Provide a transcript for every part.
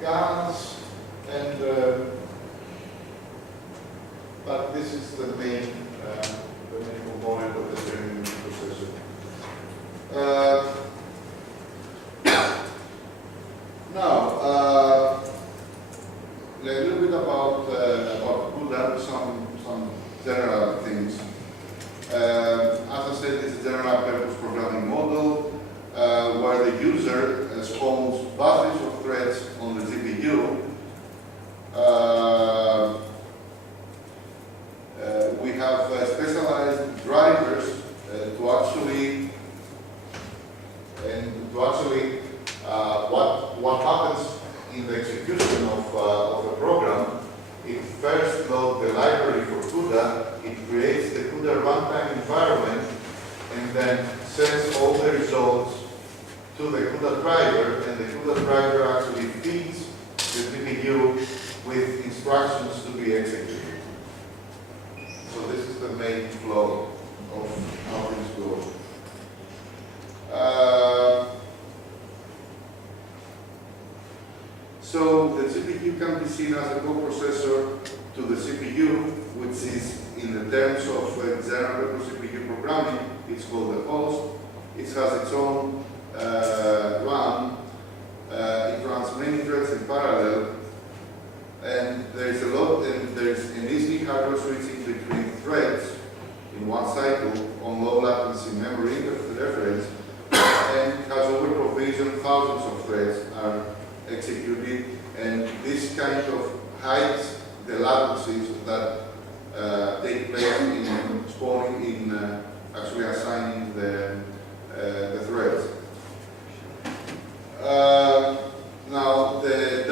guns, and but this is the main component of the streaming image processor. Now, a little bit about CUDA, some general things. As I said, it's a general purpose programming model where the user spawns batches of threads on the GPU. We have specialized drivers to actually what happens in the execution of a program. It first loads the library for CUDA, it creates the CUDA runtime environment, and then sends all the results to the CUDA driver, and the CUDA driver actually feeds the GPU with instructions to be executed. So this is the main flow of how things go. So the GPU can be seen as a coprocessor to the CPU, which is, in the terms of general purpose CPU programming, it's called the host. It has its own RAM. It runs many threads in parallel, and there is a lot, and there is an easy hardware switching between threads in one cycle on low latency memory interference, and has over provisioned thousands of threads are executed, and this kind of hides the latencies that take place in spawning, in actually assigning the threads. Now, the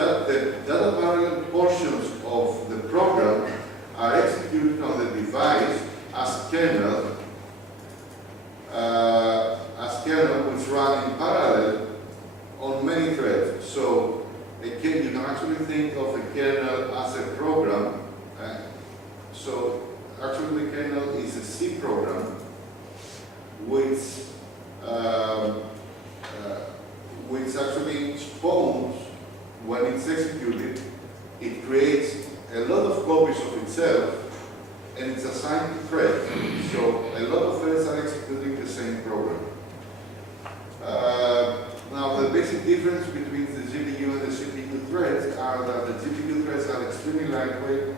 data variable portions of the program are executed on the device as kernel, which run in parallel on many threads. So you can actually think of a kernel as a program. So actually the kernel is a C program which actually spawns when it's executed. It creates a lot of copies of itself, and it's assigned to threads. So a lot of threads are executing the same program. Now, the basic difference between the GPU and the CPU threads are that the GPU threads are extremely lightweight.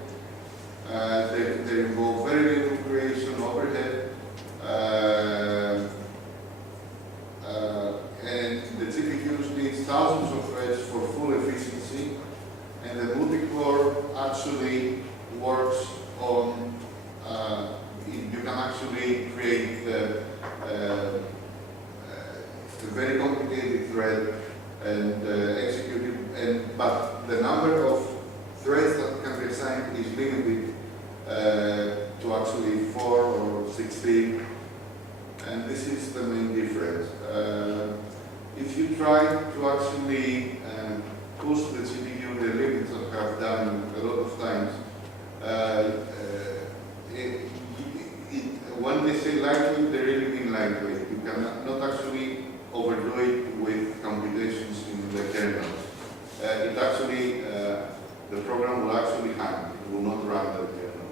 They involve very little creation overhead. And the GPUs need thousands of threads for full efficiency. And the multi-core actually works on, you can actually create a very complicated thread and execute it, but the number of threads that can be assigned is limited to actually 4 or 16, and this is the main difference. If you try to actually push the GPU the limits that I have done a lot of times, when they say lightweight, they really mean lightweight. You cannot actually overdo it with computations in the kernel. It actually, the program will actually hang. It will not run the kernel.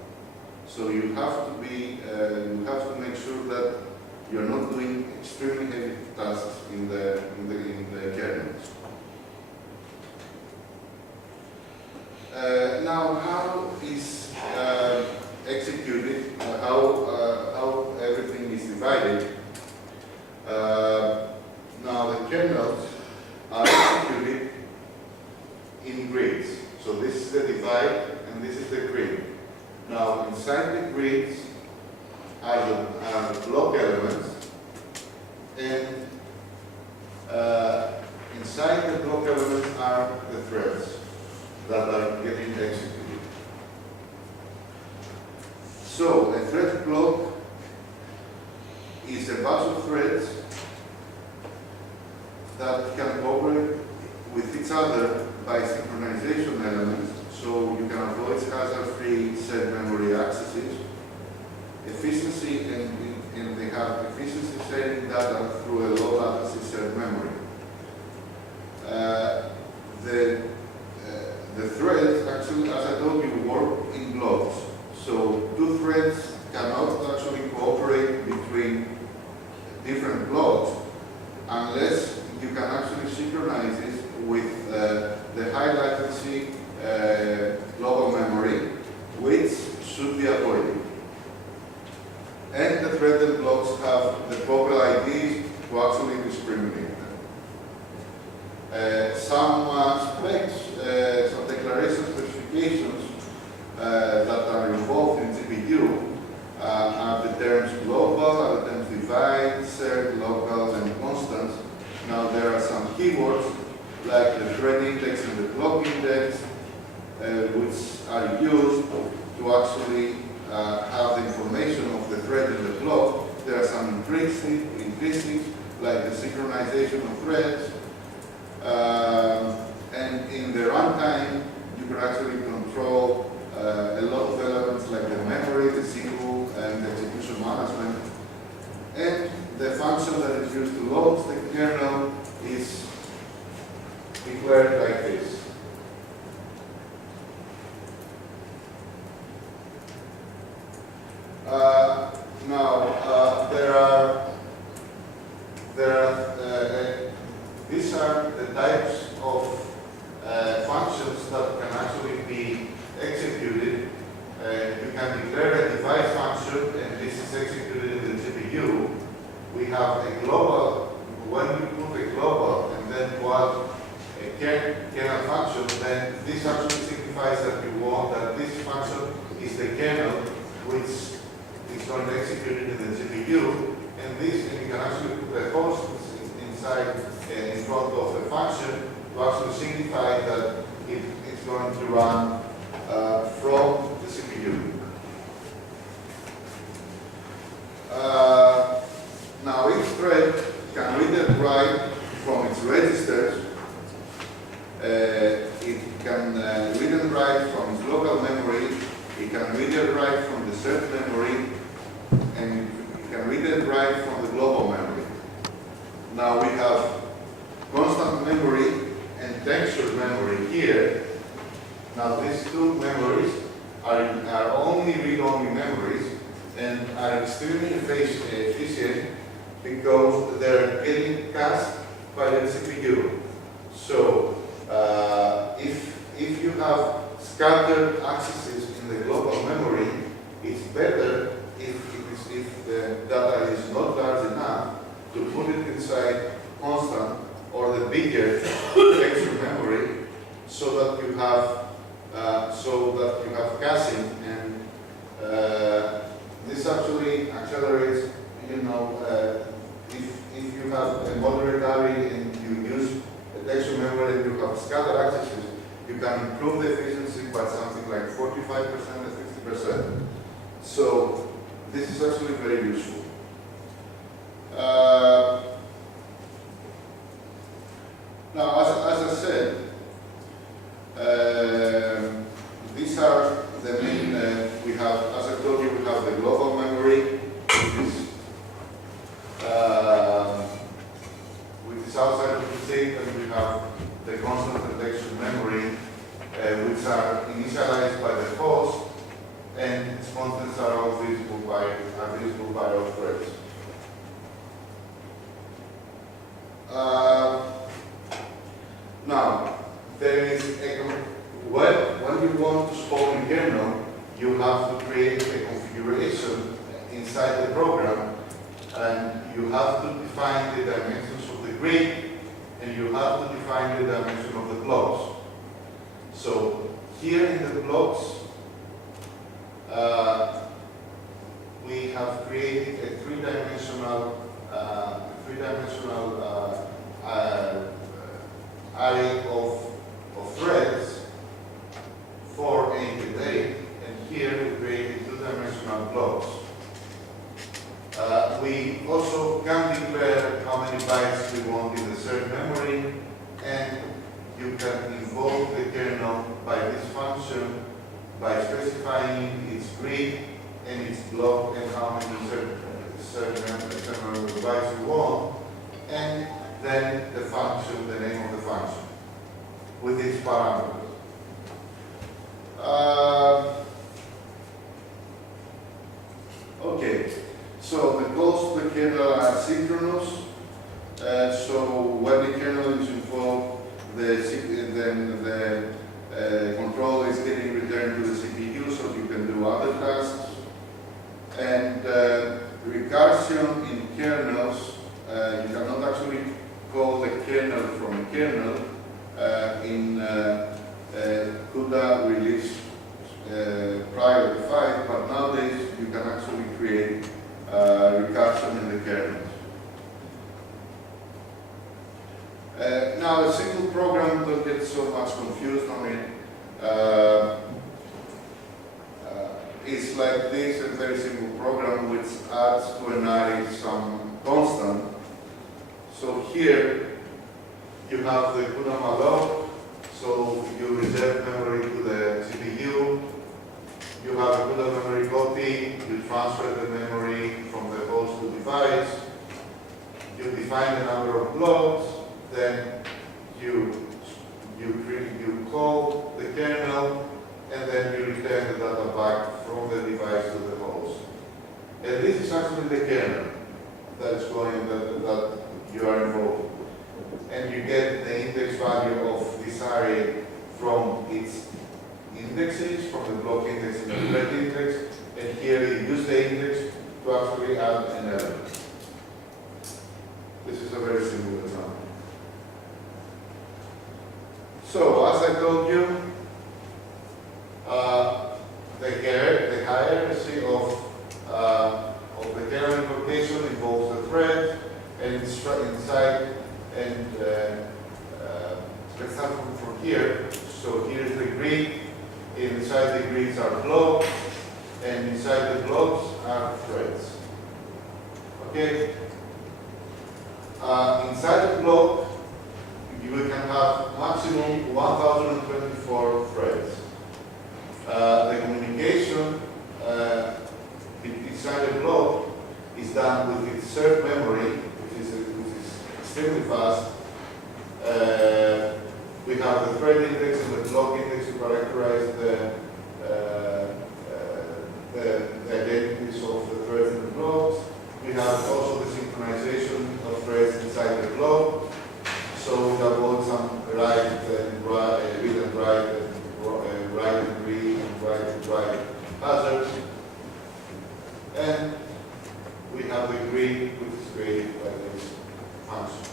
So you have to be, you have to make sure that you're not doing extremely heavy tasks in the kernels. Now, how is executed? How everything is divided? Now, the kernels are executed in grids. So this is the divide, and this is the grid. Now, inside the grids are block elements, and inside the block elements are the threads that are getting executed. So, a thread block is a bunch of threads that can cooperate with each other by synchronization elements, so you can avoid hazard-free shared memory accesses, efficiency, and they have efficiency sharing data through a low latency shared memory. The different blocks unless you can actually synchronize this with the high latency global memory, which should be avoided. And the threaded blocks have the proper IDs to actually discriminate them. Some specs, some declaration specifications that are involved in GPU are the terms global, are the terms divide, shared, local, and constant. Now there are some keywords like the thread index and the block index, which are used to actually have the information of the thread in the block. There are some intrinsics like the synchronization of threads. And in the runtime, you can actually control a lot of elements like the memory, the CPU, and the execution management. And the function that is used to load the kernel is declared like this. These are the types of functions that can actually be executed. You can declare a device function, and this is executed in the GPU. We have a global. When you put a global and then what a kernel function, then this actually signifies that you want that this function is the kernel which is going to execute it in the GPU, and you can actually put a host inside in front of the function to actually signify that it's going to run from the CPU. Now each thread can read and write from its registers. It can read and write from its local memory. It can read and write from the shared memory, and it can read and write from the global memory. Now we have constant memory and textured memory here. Now these two memories are only read-only memories and are extremely efficient because they're getting cached by the CPU. So if you have scattered accesses in the global memory, it's better if the data is not large enough to put it inside constant or the bigger texture memory, so that you have caching, and this actually accelerates. If you have a moderate array and you use a texture memory and you have scattered accesses, you can improve the efficiency by something like 45% and 50%. So this is actually very useful. Now, as I said, these are the main, we have, as I told you, we have the global memory, which is outside of the state, and we have the constant and texture memory, which are initialized by the host, and its contents are all visible by all threads. Now, there is when you want to spawn a kernel, you have to create a configuration inside the program, and you have to define the dimensions of the grid, and you have to define the dimension of the blocks. So here in the blocks, we have created a three-dimensional array of threads, 4, 8, and 8, and here we created two-dimensional blocks. We also can declare how many bytes we want in the shared memory, and you can invoke the kernel by this function by specifying its grid and its block and how many shared memory bytes you want, and then the function, the name of the function, with its parameters. Okay, So the calls to the kernel are synchronous. So when the kernel is involved, then the control is getting returned to the CPU, so you can do other tasks. And recursion in kernels, you cannot actually call the kernel from kernel in CUDA release prior to 5, but nowadays you can actually create recursion in the kernels. Now, a single program, don't get so much confused on it. It's like this, a very simple program which adds to an array some constant. So here you have the CUDA malloc, so you reserve memory to the CPU. You have a CUDA memory copy, you transfer the memory from the host to device. You define the number of blocks, then you call the kernel, and then you return the data back from the device to the host. And this is actually the kernel that is going that you are involved with. And you get the index value of this array from its indexes, from the block index and the thread index, and here you use the index to actually add an element. This is a very simple example. So, as I told you, the hierarchy of the kernel invocation involves the thread, and inside, and let's start from here. So here is the grid. Inside the grids are blocks, and inside the blocks are threads. Okay. Inside the block, you can have maximum 1024 threads. The communication inside the block is done with its shared memory, which is extremely fast. We have the thread index and the block index to characterize the identities of the threads in the blocks. We have also the synchronization of threads inside the block. So we avoid some write and read and write, and write and read, and write and write hazards. And we have the grid, which is created by this function.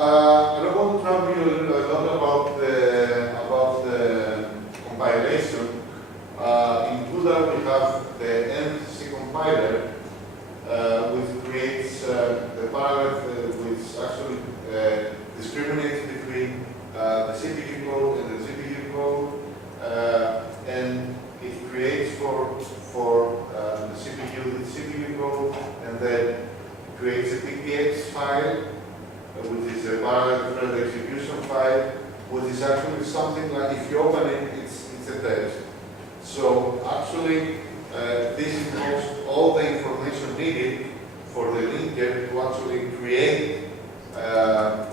I don't want to tell you a lot about the compilation. In CUDA we have the MCC compiler, which creates the paragraph which actually discriminates between the CPU code and the CPU code, and it creates for the CPU code, and then creates a PPX file, which is a parallel thread execution file, which is actually something like, if you open it, it's a text. So actually, this involves all the information needed for the linker to actually create an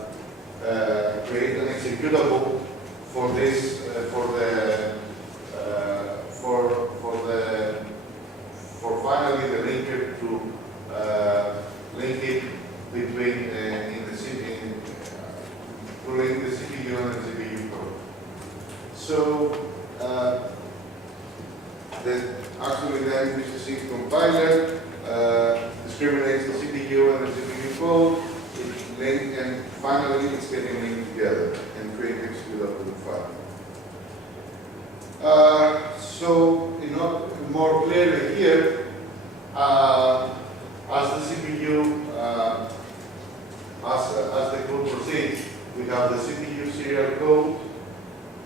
executable for this for finally the linker to link it between to link the CPU and the CPU code. So actually the MVCC compiler discriminates the CPU and the CPU code, and finally it's getting linked together and creating an executable file. So, more clearly here, as the CPU, as the code proceeds, we have the CPU serial code,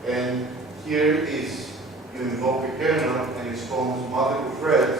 and here is you invoke a kernel and it spawns multiple threads